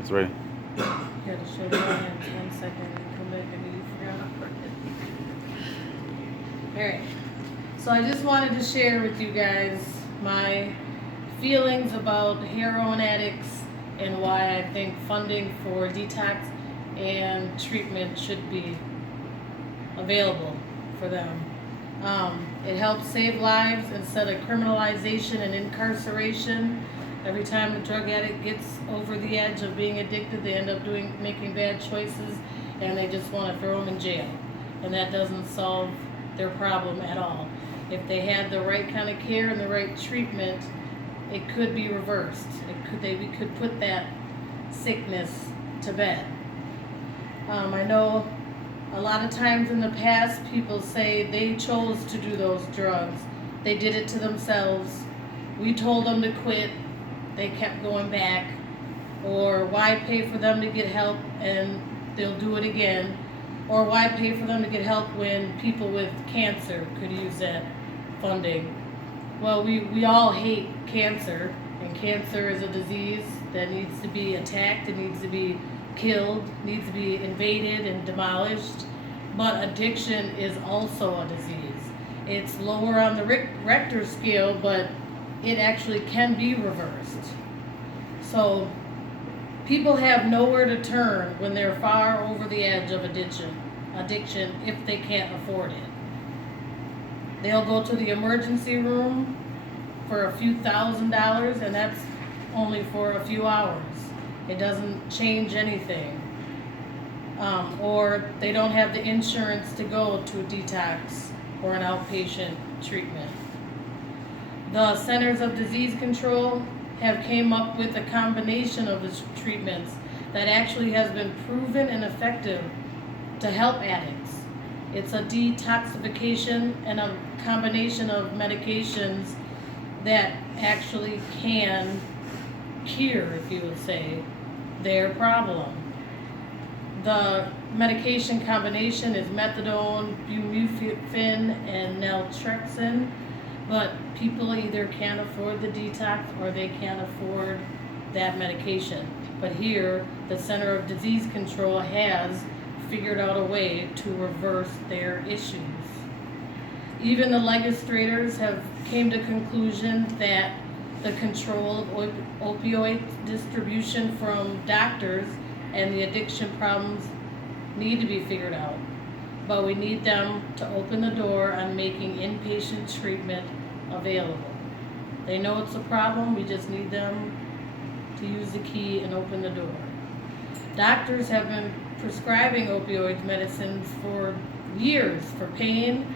It's ready. You gotta show my hands 1 second and come back and you forgot. Alright. So I just wanted to share with you guys my feelings about heroin addicts and why I think funding for detox and treatment should be available for them. It helps save lives instead of criminalization and incarceration. Every time a drug addict gets over the edge of being addicted, they end up making bad choices, and they just want to throw them in jail. And that doesn't solve their problem at all. If they had the right kind of care and the right treatment, it could be reversed. We could put that sickness to bed. I know a lot of times in the past, people say they chose to do those drugs. They did it to themselves. We told them to quit. They kept going back. Or why pay for them to get help and they'll do it again? Or why pay for them to get help when people with cancer could use that funding? Well, we all hate cancer, and cancer is a disease that needs to be attacked, it needs to be killed, needs to be invaded and demolished. But addiction is also a disease. It's lower on the Richter scale, but it actually can be reversed. So people have nowhere to turn when they're far over the edge of addiction if they can't afford it. They'll go to the emergency room for a few $1,000s, and that's only for a few hours. It doesn't change anything. Or they don't have the insurance to go to a detox or an outpatient treatment. The Centers of Disease Control have came up with a combination of the treatments that actually has been proven and effective to help addicts. It's a detoxification and a combination of medications that actually can cure, if you would say, their problem. The medication combination is methadone, buprenorphine, and naltrexone, but people either can't afford the detox or they can't afford that medication. But here, the Center of Disease Control has figured out a way to reverse their issues. Even the legislators have came to conclusion that the control of opioid distribution from doctors and the addiction problems need to be figured out. But we need them to open the door on making inpatient treatment available. They know it's a problem, we just need them to use the key and open the door. Doctors have been prescribing opioid medicines for years for pain,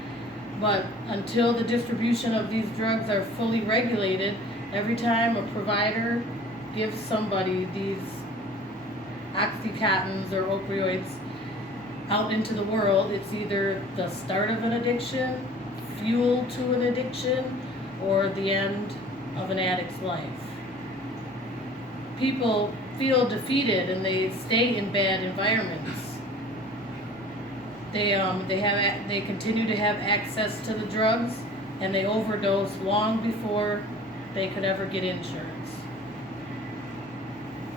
but until the distribution of these drugs are fully regulated, every time a provider gives somebody these Oxycontins or opioids out into the world, it's either the start of an addiction, fuel to an addiction, or the end of an addict's life. People feel defeated and they stay in bad environments. They continue to have access to the drugs, and they overdose long before they could ever get insurance.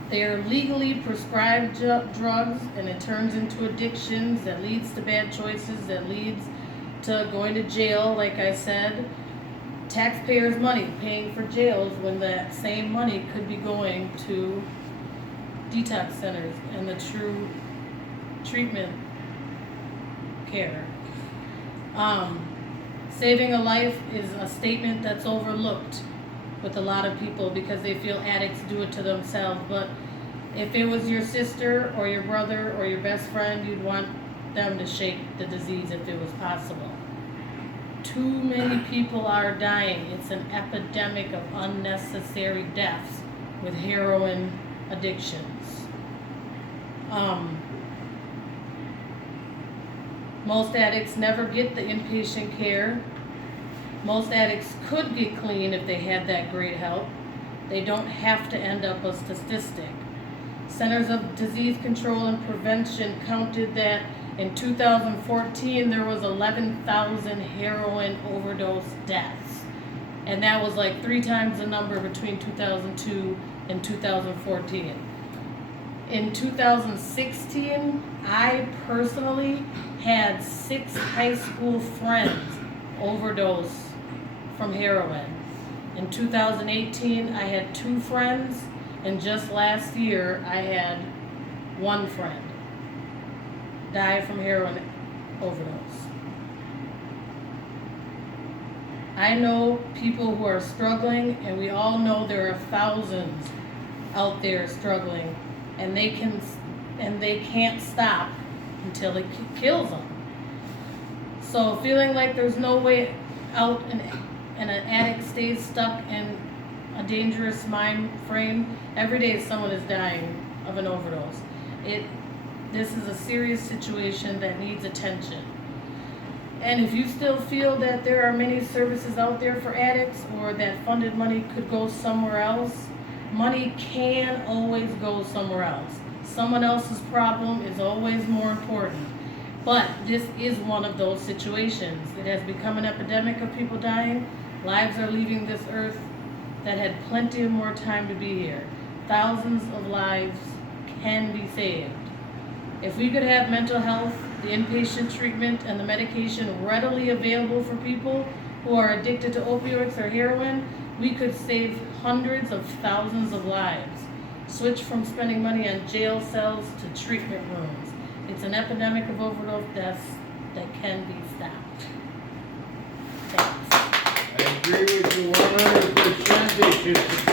They are legally prescribed drugs, and it turns into addictions that leads to bad choices, that leads to going to jail, like I said. Taxpayers' money paying for jails when that same money could be going to detox centers and the true treatment care. Saving a life is a statement that's overlooked with a lot of people because they feel addicts do it to themselves. But if it was your sister or your brother or your best friend, you'd want them to shake the disease if it was possible. Too many people are dying. It's an epidemic of unnecessary deaths with heroin addictions. Most addicts never get the inpatient care. Most addicts could get clean if they had that great help. They don't have to end up a statistic. Centers of Disease Control and Prevention counted that in 2014 there was 11,000 heroin overdose deaths. And that was like 3 times the number between 2002 and 2014. In 2016, I personally had 6 high school friends overdose from heroin. In 2018, I had 2 friends, and just last year, I had 1 friend die from heroin overdose. I know people who are struggling, and we all know there are thousands out there struggling, and they can't stop until it kills them. So feeling like there's no way out, and an addict stays stuck in a dangerous mind frame. Every day someone is dying of an overdose. This is a serious situation that needs attention. And if you still feel that there are many services out there for addicts, or that funded money could go somewhere else, money can always go somewhere else. Someone else's problem is always more important. But this is one of those situations. It has become an epidemic of people dying. Lives are leaving this earth that had plenty of more time to be here. Thousands of lives can be saved. If we could have mental health, the inpatient treatment, and the medication readily available for people who are addicted to opioids or heroin, we could save hundreds of thousands of lives. Switch from spending money on jail cells to treatment rooms. It's an epidemic of overdose deaths that can be stopped. Thanks. I agree with you 100%. They should